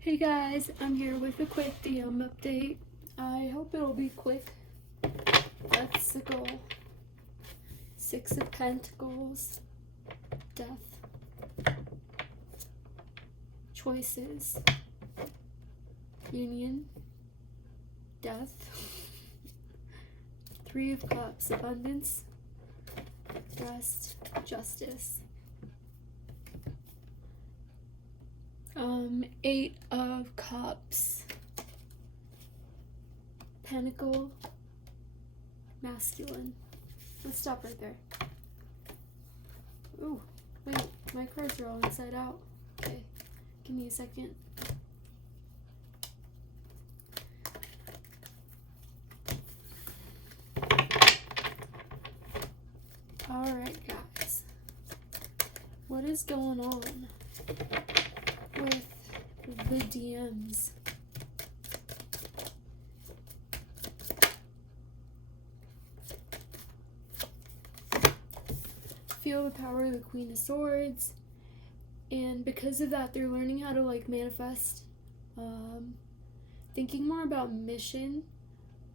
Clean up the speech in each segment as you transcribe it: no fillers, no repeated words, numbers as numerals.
Hey guys, I'm here with a quick DM update. I hope it'll be quick. That's the goal. Six of Pentacles, Death, Choices, Union, Death, Three of Cups, Abundance, Rest, Justice. Eight of Cups, Pentacle, Masculine. Let's stop right there. Ooh, wait, my cards are all inside out. Okay, give me a second. Alright guys, what is going on with the DMs? Feel the power of the Queen of Swords, and because of that they're learning how to manifest, thinking more about mission.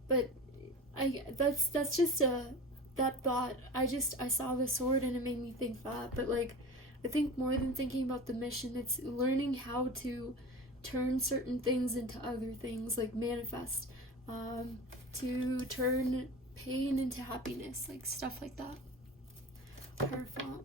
But that's just that thought. I saw the sword and it made me think that, but I think more than thinking about the mission, it's learning how to turn certain things into other things, manifest, to turn pain into happiness, stuff like that. Her font.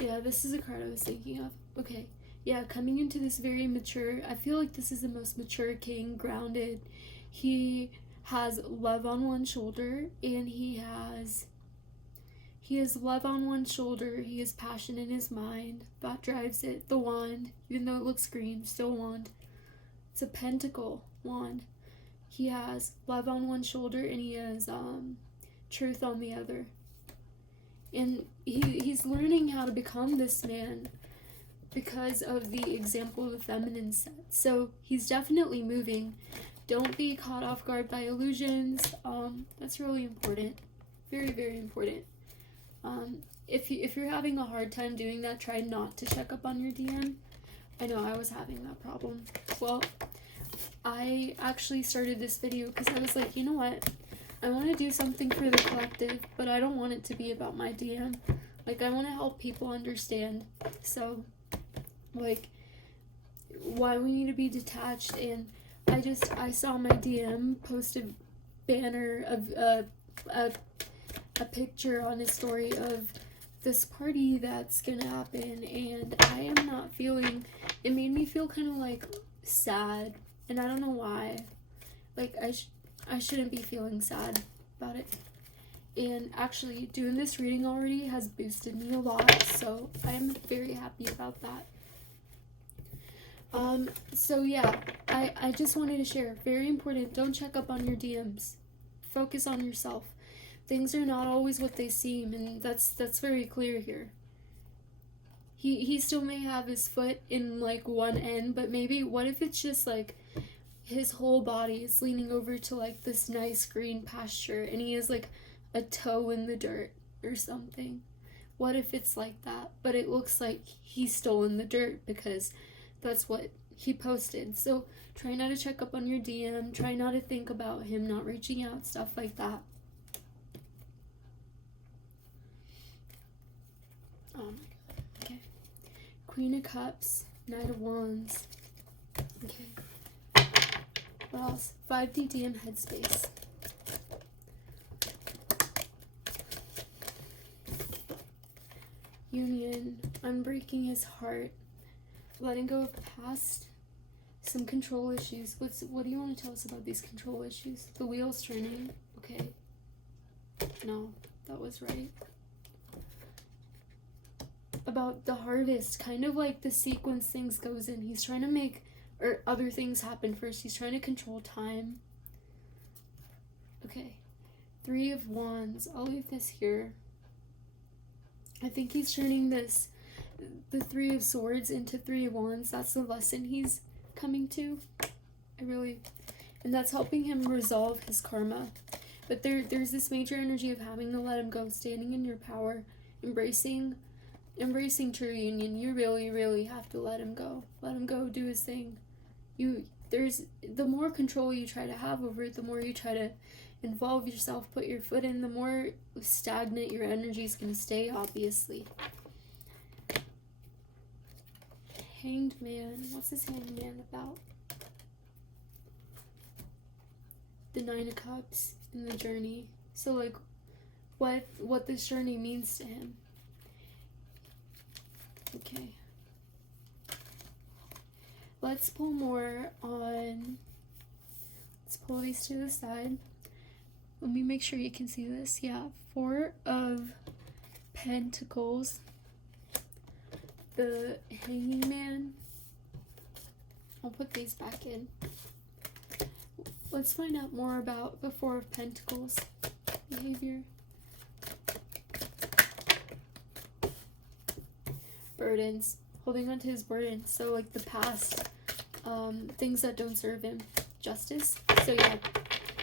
Yeah, this is a card I was thinking of. Okay, yeah, coming into this very mature, I feel like this is the most mature king, grounded. He has love on one shoulder, and he has love on one shoulder. He has passion in his mind. That drives it. The wand, even though it looks green, still a wand. It's a pentacle wand. He has love on one shoulder, and he has truth on the other. And he's learning how to become this man because of the example of the feminine set. So he's definitely moving. Don't be caught off guard by illusions. That's really important. Very, very important. If you're having a hard time doing that, try not to check up on your DM. I know I was having that problem. Well, I actually started this video because I was like, you know what? I want to do something for the collective, but I don't want it to be about my DM. I want to help people understand. So, why we need to be detached. And I saw my DM post a banner of a picture on his story of this party that's gonna happen, and I am not feeling, it made me feel kind of sad, and I don't know why. I shouldn't be feeling sad about it. And actually doing this reading already has boosted me a lot, so I'm very happy about that. So yeah, I just wanted to share, very important, don't check up on your DMs. Focus on yourself. Things are not always what they seem, and that's very clear here. He still may have his foot in one end, but maybe what if it's just his whole body is leaning over to this nice green pasture, and he has a toe in the dirt or something. What if it's like that, but it looks like he's still in the dirt because that's what he posted. So try not to check up on your DM, try not to think about him not reaching out, stuff like that. Oh my god. Okay. Queen of Cups, Knight of Wands. Okay. What else? 5D DM headspace. Union. Unbreaking his heart. Letting go of past. Some control issues. What do you want to tell us about these control issues? The wheel's turning. Okay. No, that was right. About the harvest, kind of the sequence things goes in. He's trying to make other things happen first. He's trying to control time. Okay. 3 of Wands. I'll leave this here. I think he's turning the 3 of Swords into 3 of Wands. That's the lesson he's coming to. And that's helping him resolve his karma. But there's this major energy of having to let him go, standing in your power, embracing embracing true union, you really, really have to let him go. Let him go do his thing. The more control you try to have over it, the more you try to involve yourself, put your foot in, the more stagnant your energy is going to stay, obviously. Hanged Man. What's this Hanged Man about? The Nine of Cups and the journey. So, like, what this journey means to him. Okay. Let's pull more on... Let's pull these to the side. Let me make sure you can see this. Yeah, Four of Pentacles. The Hanging Man. I'll put these back in. Let's find out more about the Four of Pentacles behavior. Burdens. Holding on to his burdens. So, like, the past. Things that don't serve him. Justice. So, yeah.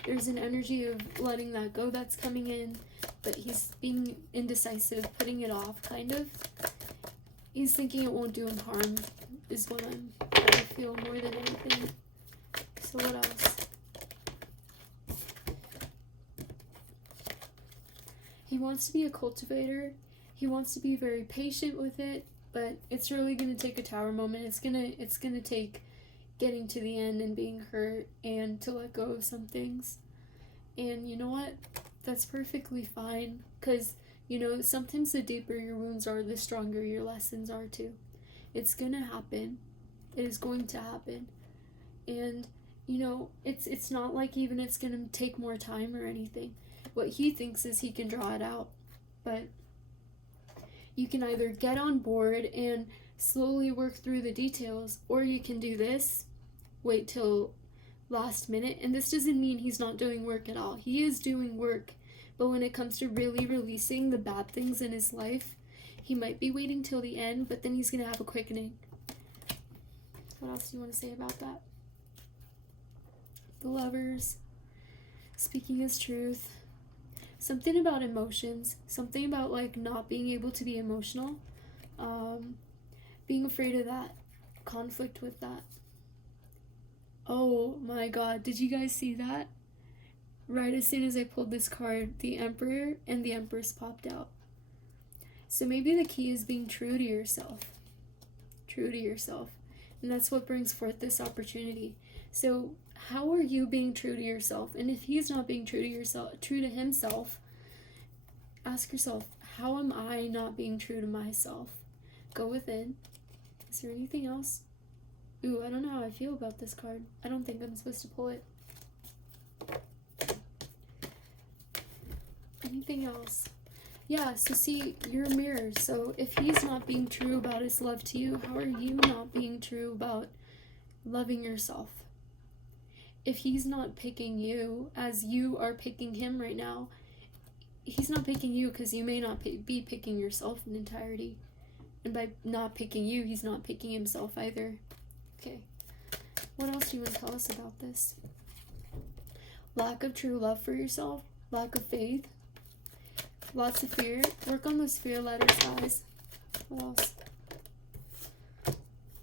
There's an energy of letting that go that's coming in. But he's being indecisive. Putting it off, kind of. He's thinking it won't do him harm. Is what I feel more than anything. So, what else? He wants to be a cultivator. He wants to be very patient with it, but it's really going to take a tower moment. It's going to take getting to the end and being hurt and to let go of some things. And you know what? That's perfectly fine, because, you know, sometimes the deeper your wounds are, the stronger your lessons are too. It's going to happen. It is going to happen. And, you know, it's not like even it's going to take more time or anything. What he thinks is he can draw it out, but you can either get on board and slowly work through the details, or you can do this, wait till last minute. And this doesn't mean he's not doing work at all. He is doing work, but when it comes to really releasing the bad things in his life, he might be waiting till the end, but then he's gonna have a quickening. What else do you want to say about that? The Lovers, speaking his truth. Something about emotions, something about, like, not being able to be emotional, being afraid of that, conflict with that. Oh my god, did you guys see that? Right as soon as I pulled this card, the Emperor and the Empress popped out. So maybe the key is being true to yourself. True to yourself. And that's what brings forth this opportunity. So how are you being true to yourself? And if he's not being true to yourself, true to himself, ask yourself, how am I not being true to myself? Go within. Is there anything else? Ooh, I don't know how I feel about this card. I don't think I'm supposed to pull it. Anything else? Yeah, so see, you're a mirror. So if he's not being true about his love to you, how are you not being true about loving yourself? If he's not picking you as you are picking him right now, he's not picking you because you may not be picking yourself in entirety. And by not picking you, he's not picking himself either. Okay. What else do you want to tell us about this? Lack of true love for yourself. Lack of faith. Lots of fear. Work on those fear letters, guys. What else?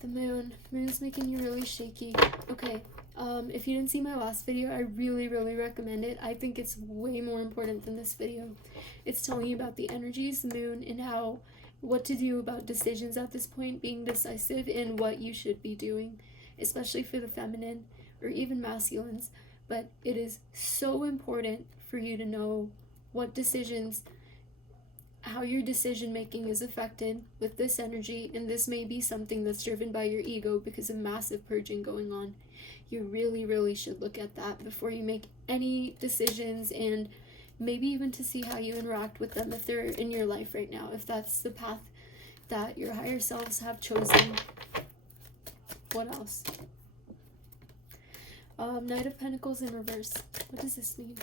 The moon. Moon's making you really shaky. Okay. If you didn't see my last video, I really, really recommend it. I think it's way more important than this video. It's telling you about the energies, the moon, and what to do about decisions at this point, being decisive in what you should be doing, especially for the feminine or even masculines. But it is so important for you to know what decisions, how your decision making is affected with this energy, and this may be something that's driven by your ego because of massive purging going on. You really, really should look at that before you make any decisions, and maybe even to see how you interact with them if they're in your life right now, if that's the path that your higher selves have chosen. What else? Knight of Pentacles in reverse. What does this mean?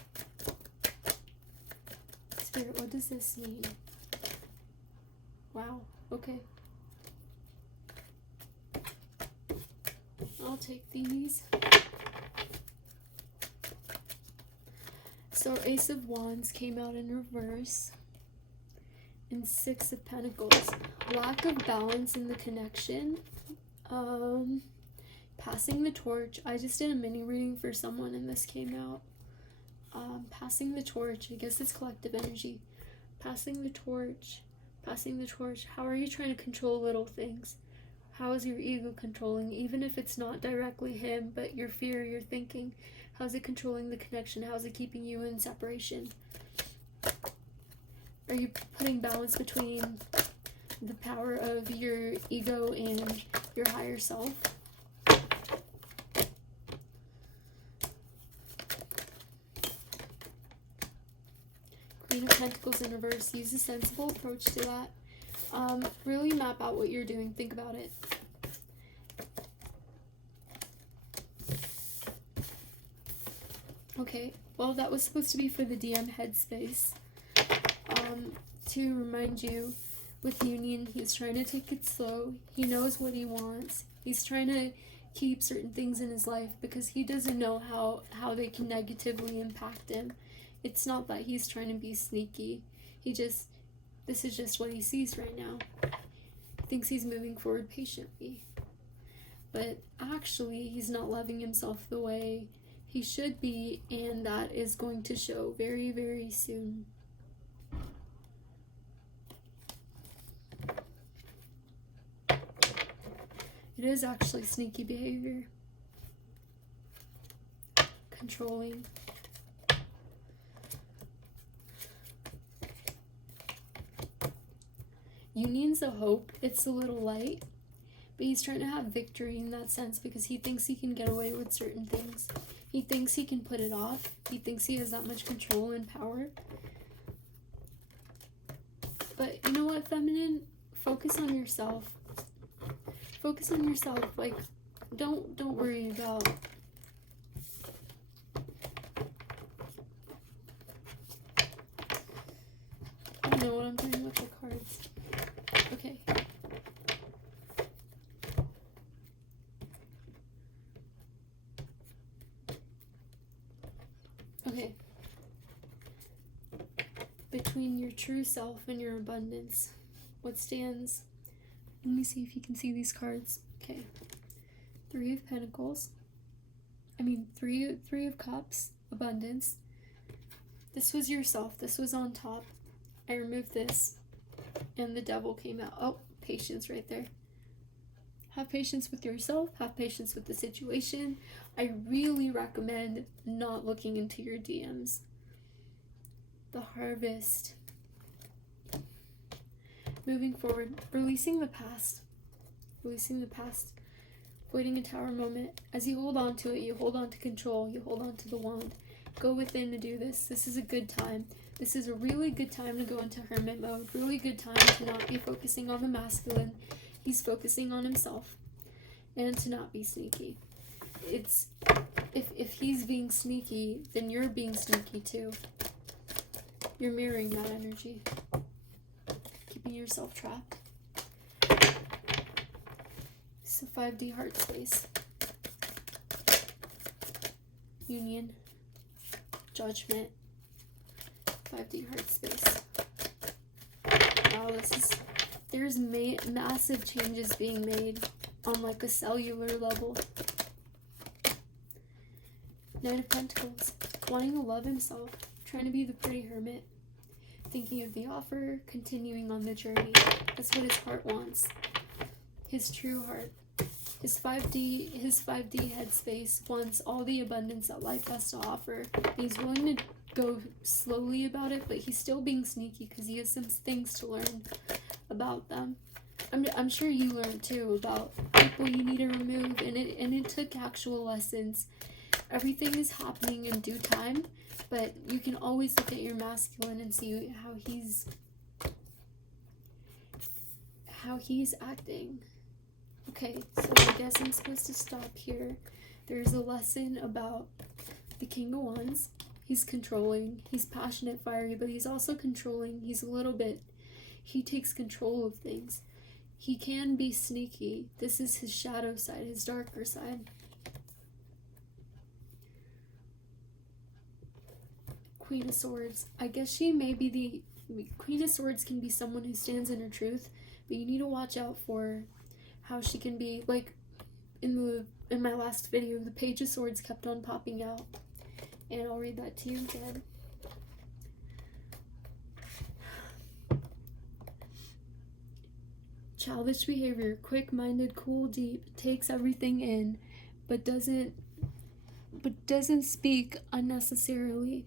Spirit, what does this mean? Wow, okay. I'll take these. So Ace of Wands came out in reverse. and Six of Pentacles. Lack of balance in the connection. Passing the torch. I just did a mini reading for someone and this came out. Passing the torch. I guess it's collective energy. Passing the torch. Passing the torch. How are you trying to control little things? How is your ego controlling? Even if it's not directly him, but your fear, your thinking. How's it controlling the connection? How's it keeping you in separation? Are you putting balance between the power of your ego and your higher self? Queen of Pentacles in reverse. Use a sensible approach to that. Really map out what you're doing. Think about it. Okay, well, that was supposed to be for the DM headspace. To remind you, with Union, he's trying to take it slow. He knows what he wants. He's trying to keep certain things in his life because he doesn't know how they can negatively impact him. It's not that he's trying to be sneaky. This is just what he sees right now. He thinks he's moving forward patiently. But actually, he's not loving himself the way he should be, and that is going to show very, very soon. It is actually sneaky behavior. Controlling. Union's a hope. It's a little light. But he's trying to have victory in that sense because he thinks he can get away with certain things. He thinks he can put it off. He thinks he has that much control and power. But you know what, feminine? Focus on yourself. Focus on yourself. Like, don't worry about... I don't know what I'm doing with the cards. Okay. Okay. Between your true self and your abundance, what stands? Let me see if you can see these cards. Okay. Three of Pentacles. Three of Cups. Abundance. This was yourself. This was on top. I removed this. And the Devil came out. Oh, patience right there. Have patience with yourself. Have patience with the situation. I really recommend not looking into your DMs. The Harvest. Moving forward, releasing the past. Releasing the past. Avoiding a Tower moment. As you hold on to it, you hold on to control. You hold on to the wand. Go within to do this. This is a good time. This is a really good time to go into hermit mode. Really good time to not be focusing on the masculine. He's focusing on himself. And to not be sneaky. It's... If he's being sneaky, then you're being sneaky too. You're mirroring that energy. Keeping yourself trapped. It's a 5D heart space. Union. Judgment. 5D heart space. Wow, there's massive changes being made on like a cellular level. Knight of Pentacles. Wanting to love himself. Trying to be the pretty hermit. Thinking of the offer. Continuing on the journey. That's what his heart wants. His true heart. His 5D headspace wants all the abundance that life has to offer. He's willing to go slowly about it, but he's still being sneaky because he has some things to learn about them. I'm sure you learned too about people you need to remove, and it took actual lessons. Everything is happening in due time, but you can always look at your masculine and see how he's acting. Okay, so I guess I'm supposed to stop here. There's a lesson about the King of Wands. He's controlling. He's passionate, fiery, but he's also controlling. He takes control of things. He can be sneaky. This is his shadow side, his darker side. Queen of Swords. I guess she may be Queen of Swords can be someone who stands in her truth, but you need to watch out for how she can be, like in my last video, the Page of Swords kept on popping out, and I'll read that to you again. Childish behavior, quick-minded, cool, deep, takes everything in, but doesn't speak unnecessarily.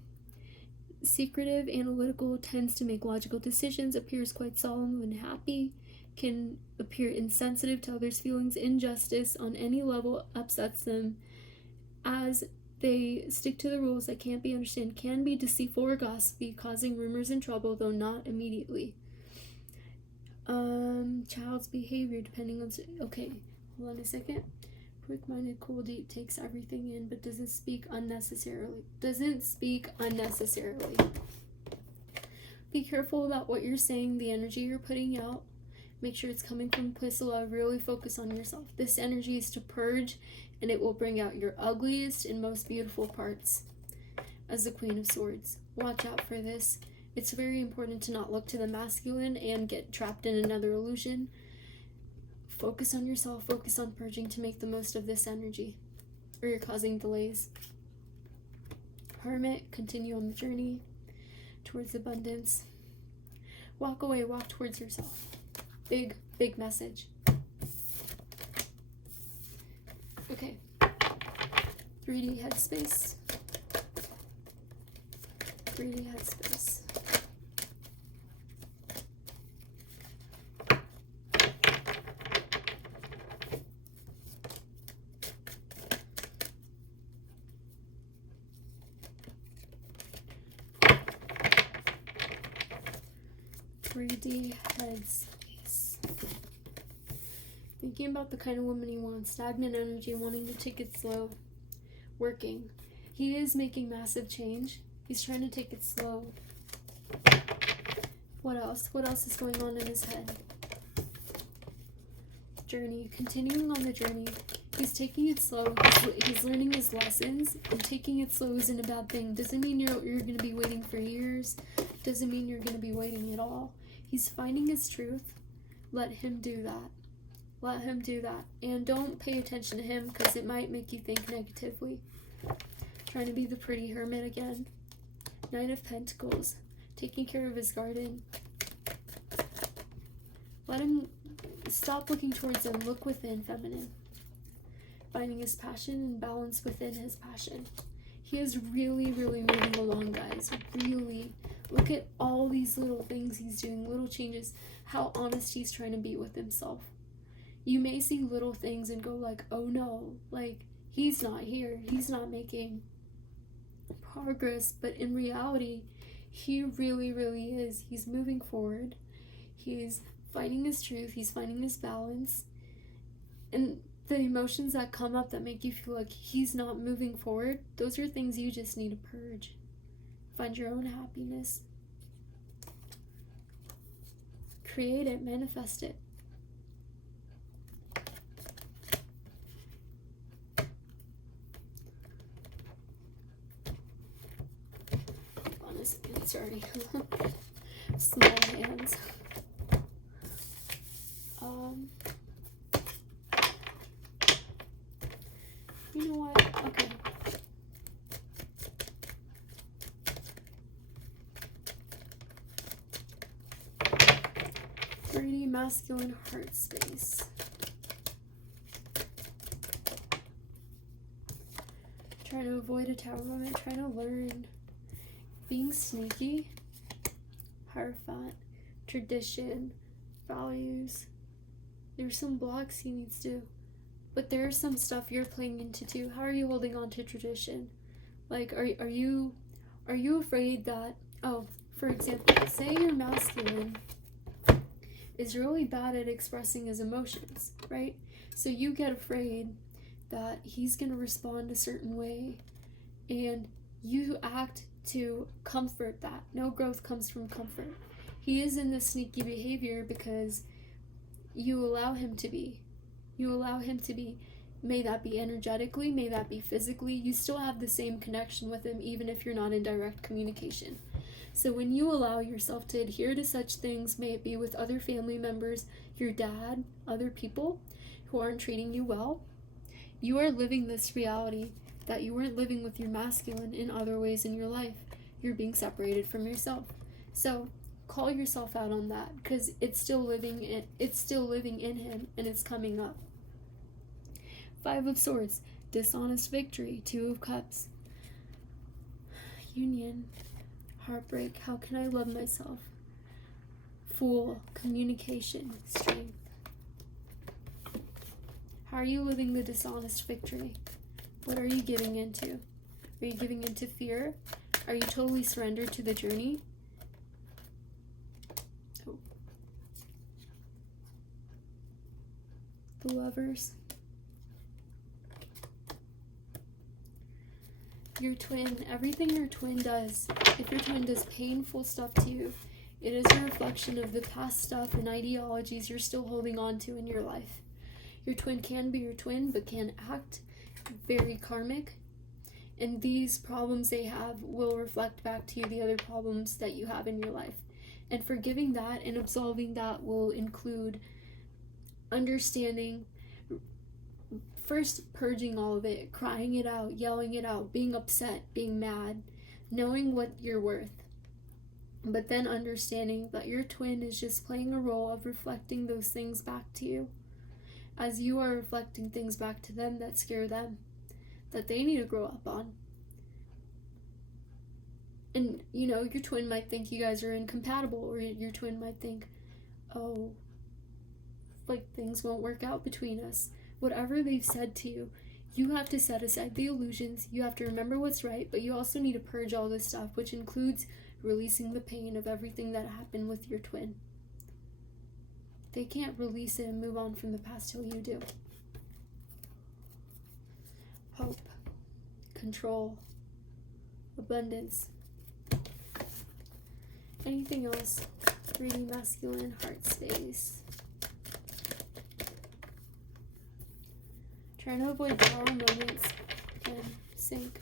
Secretive, analytical, tends to make logical decisions, appears quite solemn when happy, can appear insensitive to others' feelings, injustice on any level upsets them, as they stick to the rules that can't be understood, can be deceitful or gossipy, causing rumors and trouble, though not immediately. Child's behavior, depending on... Okay, hold on a second. Quick-minded, cool, deep, takes everything in, but doesn't speak unnecessarily. Be careful about what you're saying, the energy you're putting out. Make sure it's coming from a place of love. Really focus on yourself. This energy is to purge, and it will bring out your ugliest and most beautiful parts. As the Queen of Swords, watch out for this. It's very important to not look to the masculine and get trapped in another illusion. Focus on yourself, focus on purging to make the most of this energy, or you're causing delays. Hermit, continue on the journey towards abundance. Walk away, walk towards yourself. Big message. Okay. 3D headspace. 3D headspace. Headspace. Thinking about the kind of woman he wants. Stagnant energy, wanting to take it slow. Working. He is making massive change. He's trying to take it slow. What else? What else is going on in his head? Journey. Continuing on the journey. He's taking it slow. He's learning his lessons. And taking it slow isn't a bad thing. Doesn't mean you're going to be waiting for years. Doesn't mean you're going to be waiting at all. He's finding his truth. Let him do that. Let him do that. And don't pay attention to him because it might make you think negatively. Trying to be the pretty hermit again. Knight of Pentacles. Taking care of his garden. Let him stop looking towards him. Look within, feminine. Finding his passion and balance within his passion. He is really moving along, guys. Really. Look at all these little things he's doing, little changes, how honest he's trying to be with himself. You may see little things and go like, oh no, like, he's not here, he's not making progress, but in reality, he really is. He's moving forward. He's finding his truth, he's finding his balance, and the emotions that come up that make you feel like he's not moving forward, those are things you just need to purge. Find your own happiness. Create it, manifest it. Honestly, sorry. Small hands. You know what? Okay. Masculine heart space. Trying to avoid a tower moment, trying to learn. Being sneaky. Hierophant. Tradition. Values. There's some blocks he needs to. But there's some stuff you're playing into too. How are you holding on to tradition? Like, are you afraid that, for example, say you're masculine is really bad at expressing his emotions, right? So you get afraid that he's going to respond a certain way and you act to comfort that. No growth comes from comfort. He is in this sneaky behavior because you allow him to be. You allow him to be. May that be energetically, may that be physically. You still have the same connection with him even if you're not in direct communication. So when you allow yourself to adhere to such things, may it be with other family members, your dad, other people who aren't treating you well, you are living this reality that you weren't living with your masculine in other ways in your life. You're being separated from yourself. So call yourself out on that, because it's still living in him, and it's coming up. 5 of Swords, dishonest victory. 2 of Cups, union, heartbreak. How can I love myself? Fool, communication, strength. How are you living the dishonest victory? What are you giving into? Are you giving into fear? Are you totally surrendered to the journey? Oh. The Lovers. Your twin, everything your twin does, if your twin does painful stuff to you, it is a reflection of the past stuff and ideologies you're still holding on to in your life. Your twin can be your twin, but can act very karmic. And these problems they have will reflect back to you the other problems that you have in your life. And forgiving that and absolving that will include understanding, first purging all of it, crying it out, yelling it out, being upset, being mad, knowing what you're worth. But then understanding that your twin is just playing a role of reflecting those things back to you, as you are reflecting things back to them that scare them, that they need to grow up on. And, your twin might think you guys are incompatible, or your twin might think, oh, like things won't work out between us. Whatever they've said to you, you have to set aside the illusions. You have to remember what's right, but you also need to purge all this stuff, which includes releasing the pain of everything that happened with your twin. They can't release it and move on from the past till you do. Hope, control, abundance. Anything else? Reading masculine, heart space. Trying to avoid power moments and sink.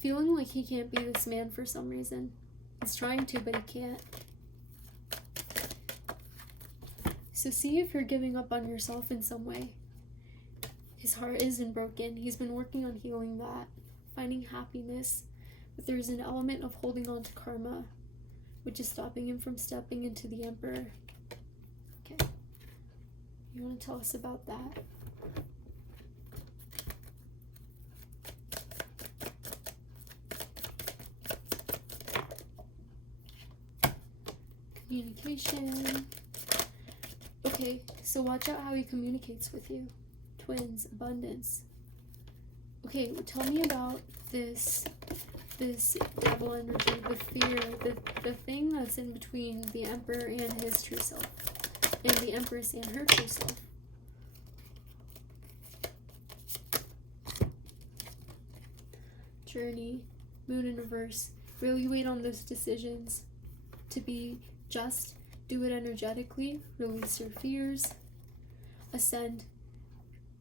Feeling like he can't be this man for some reason. He's trying to, but he can't. So see if you're giving up on yourself in some way. His heart isn't broken. He's been working on healing that, finding happiness. But there's an element of holding on to karma, which is stopping him from stepping into the Emperor. Okay. You want to tell us about that? Communication. Okay, so watch out how he communicates with you. Twins, abundance. Okay, well, tell me about this devil energy, the fear, the thing that's in between the Emperor and his true self, and the Empress and her true self. Journey, moon in reverse. Really wait on those decisions to be just. Do it energetically. Release your fears. Ascend.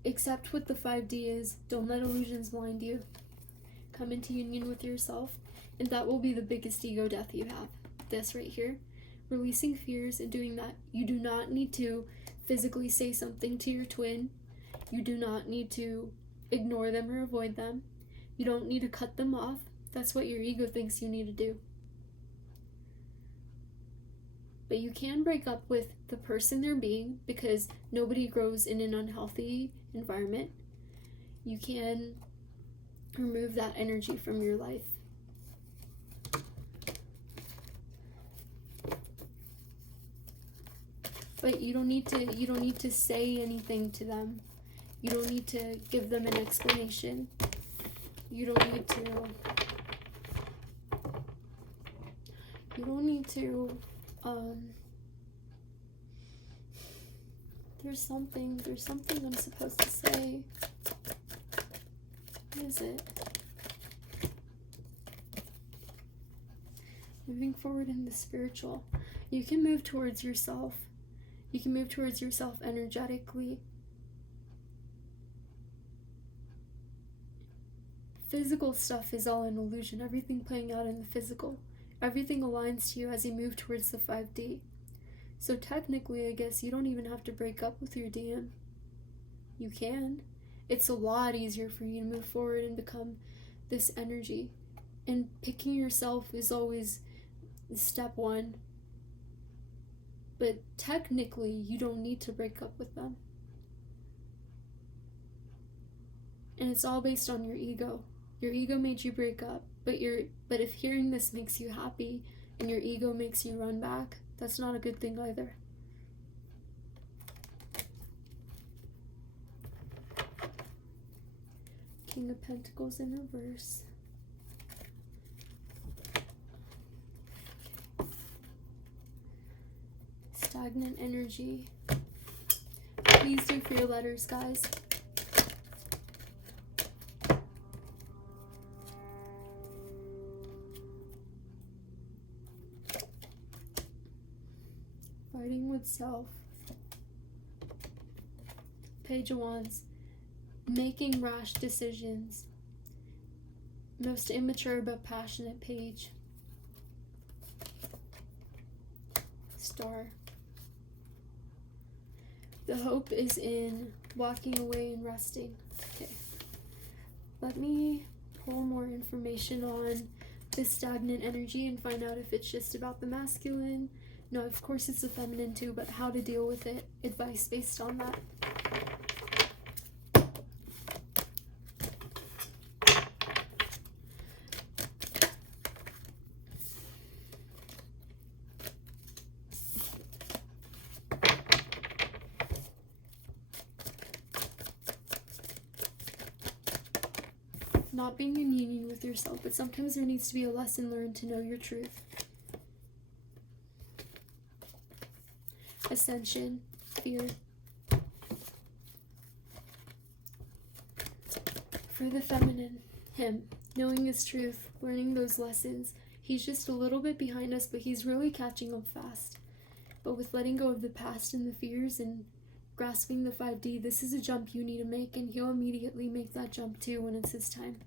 Accept what the 5D is. Don't let illusions blind you. Come into union with yourself, and that will be the biggest ego death you have. This right here. Releasing fears and doing that. You do not need to physically say something to your twin. You do not need to ignore them or avoid them. You don't need to cut them off. That's what your ego thinks you need to do. But you can break up with the person they're being, because nobody grows in an unhealthy environment. You can remove that energy from your life. But you don't need to say anything to them. You don't need to give them an explanation. You don't need to there's something I'm supposed to say. What is it? Moving forward in the spiritual. You can move towards yourself. You can move towards yourself energetically. physical stuff is all an illusion. Everything playing out in the physical. Everything aligns to you as you move towards the 5D. So technically, I guess you don't even have to break up with your DM. You can. It's a lot easier for you to move forward and become this energy. And picking yourself is always step one. But technically, you don't need to break up with them. And it's all based on your ego. Your ego made you break up, but if hearing this makes you happy and your ego makes you run back, that's not a good thing either. King of Pentacles in reverse. Stagnant energy. Please do for your letters, guys. Fighting with self. Page of Wands. Making rash decisions. Most immature but passionate page. Star. The hope is in walking away and resting. Okay. Let me pull more information on this stagnant energy and find out if it's just about the masculine. No, of course it's the feminine too, but how to deal with it. Advice based on that. Not being in union with yourself, but sometimes there needs to be a lesson learned to know your truth. Ascension, fear. For the feminine, him, knowing his truth, learning those lessons. He's just a little bit behind us, but he's really catching up fast. But with letting go of the past and the fears and grasping the 5D, this is a jump you need to make, and he'll immediately make that jump too when it's his time.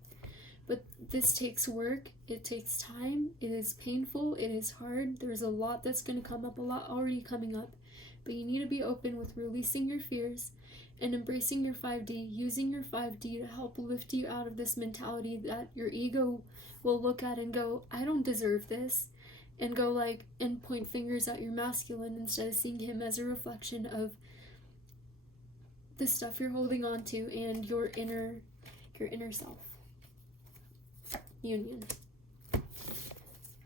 But this takes work, it takes time, it is painful, it is hard, there's a lot that's going to come up, a lot already coming up. But you need to be open with releasing your fears and embracing your 5D, using your 5D to help lift you out of this mentality that your ego will look at and go, I don't deserve this, and go like, and point fingers at your masculine instead of seeing him as a reflection of the stuff you're holding on to and your inner self. Union.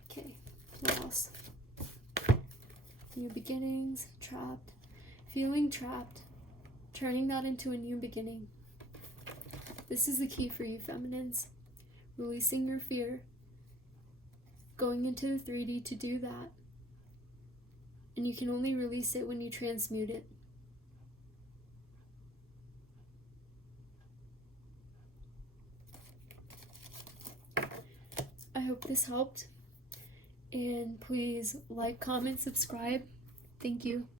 Okay, what else? New beginnings, trapped, feeling trapped, turning that into a new beginning. This is the key for you feminines. Releasing your fear, going into the 3D to do that. And you can only release it when you transmute it. I hope this helped. And please like, comment, subscribe. Thank you.